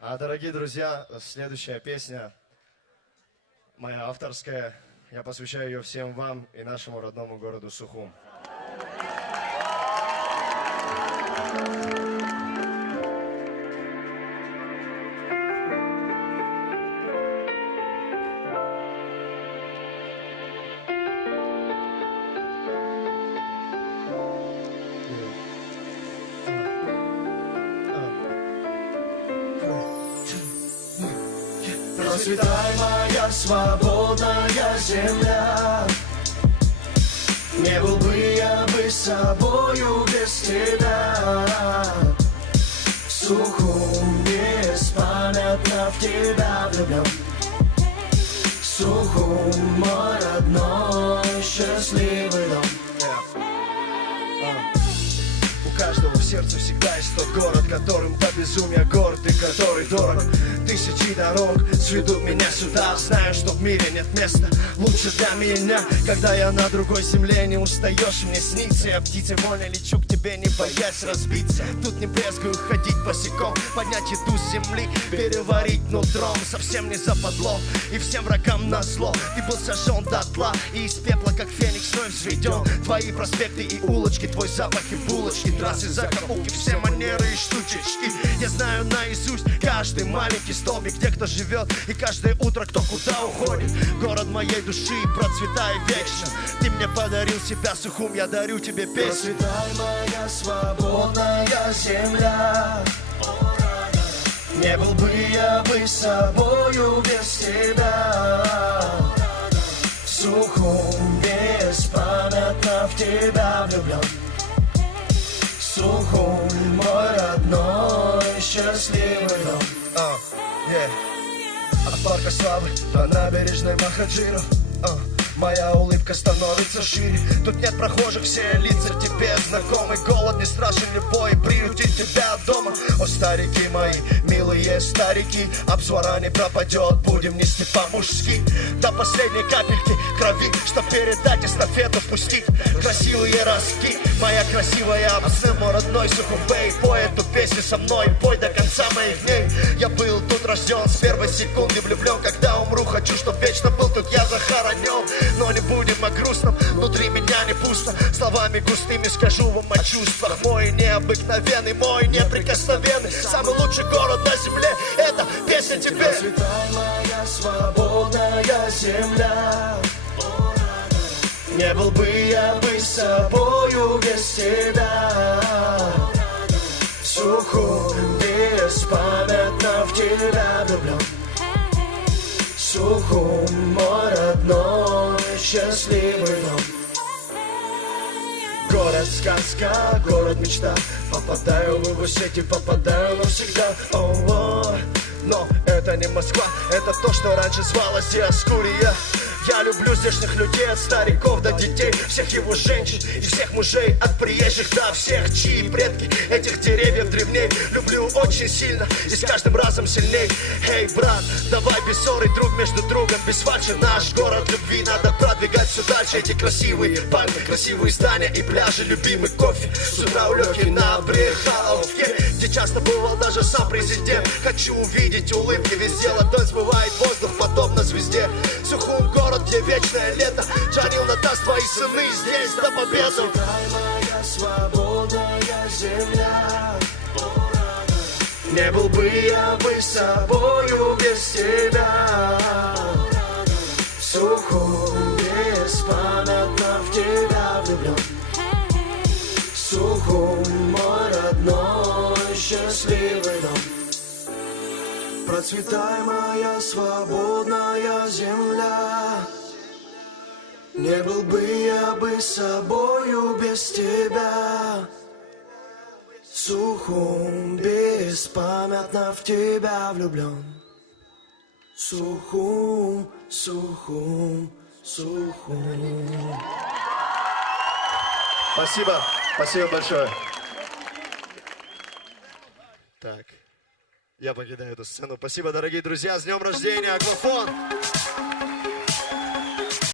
Дорогие друзья, следующая песня моя авторская. Я посвящаю ее всем вам и нашему родному городу Сухум. Процветай, моя свободная земля. Не был бы я бы собою без тебя. В Сухум беспамятно в тебя влюблен. Сухум, мой родной, счастливый дом. У каждого в сердце всегда есть тот город, которым до безумия горд и который дорог. Тысячи дорог сведут меня сюда. Знаю, что в мире нет места лучше для меня. Когда я на другой земле, не устаешь мне снится. Я птицей вольно лечу к тебе, не боясь разбиться. Тут не брезгую ходить босиком, поднять еду с земли, переварить нутром. Совсем не западло и всем врагам назло. Ты был сожжен дотла и из пепла, как феникс, вновь взведен. Твои проспекты и улочки, твой запах и булочки, трассы, закоулки, все манеры и штучечки. Я знаю наизусть каждый маленький столбик, где кто живет, и каждое утро кто куда уходит. Город моей души, процветай вечно. Ты мне подарил себя, Сухум, я дарю тебе песню. Процветай, моя свободная земля. Не был бы я бы собою без тебя. Сухум беспамятно в тебя влюблен. Сухум, мой родной, счастливый дом. От парка славы до набережной Махаджира. Моя улыбка становится шире. Тут нет прохожих, все лица тебе знакомы. Голод не страшен, любой приютит тебя дома. О, старики мои, милые старики, обзвора не пропадет, будем нести по-мужски. До последней капельки крови, чтоб передать эстафету, пустить красивые ростки. Моя красивая обзы, мой родной Сухумбей. Пой эту песню со мной, пой до конца моих дней. Я был тут рожден, с первой секунды влюблен. Когда умру, хочу, чтоб вечно был тут я захоронен. Но не будем о грустном, внутри меня не пусто. Словами густыми скажу вам о чувствах. Мой необыкновенный, мой неприкосновенный, самый лучший город на земле, это песня тебе. Процветай, моя свободная земля. Не был бы я бы собою без тебя. Сухум беспамятно в тебя влюблен. Сухум, мой родной, счастливый дом. Город сказка, город мечта. Попадаю в его сети, попадаю навсегда. Но это не Москва, это то, что раньше звалось Диаскурия. Я люблю здешних людей, от стариков до детей, всех его женщин и всех мужей, от приезжих до всех, чьи предки этих деревьев древней. Люблю очень сильно и с каждым разом сильней. Эй, брат, давай без ссоры, друг между другом, без фальши. Наш город любви надо продвигать все дальше. Эти красивые парни, красивые здания и пляжи, любимый кофе с утра улегки на Брехаловке, где часто бывал даже сам президент. Хочу увидеть улыбки везде, ладонь смывает воздух, подобно звезде. Сухум, город, где вечное лето. Джанил надаст твои сыны здесь до победы. Процветай, моя свободная земля. Не был бы я бы собою без тебя. Сухум беспамятно в тебя влюблен. Сухум, мой родной, счастливый дом. Процветай, моя свободная земля. Не был бы я бы собою без тебя. Сухум беспамятно в тебя влюблен. Сухум, Сухум, Сухум. Спасибо, спасибо большое. Так, я покидаю эту сцену. Спасибо, дорогие друзья, с днем рождения, Аквафон!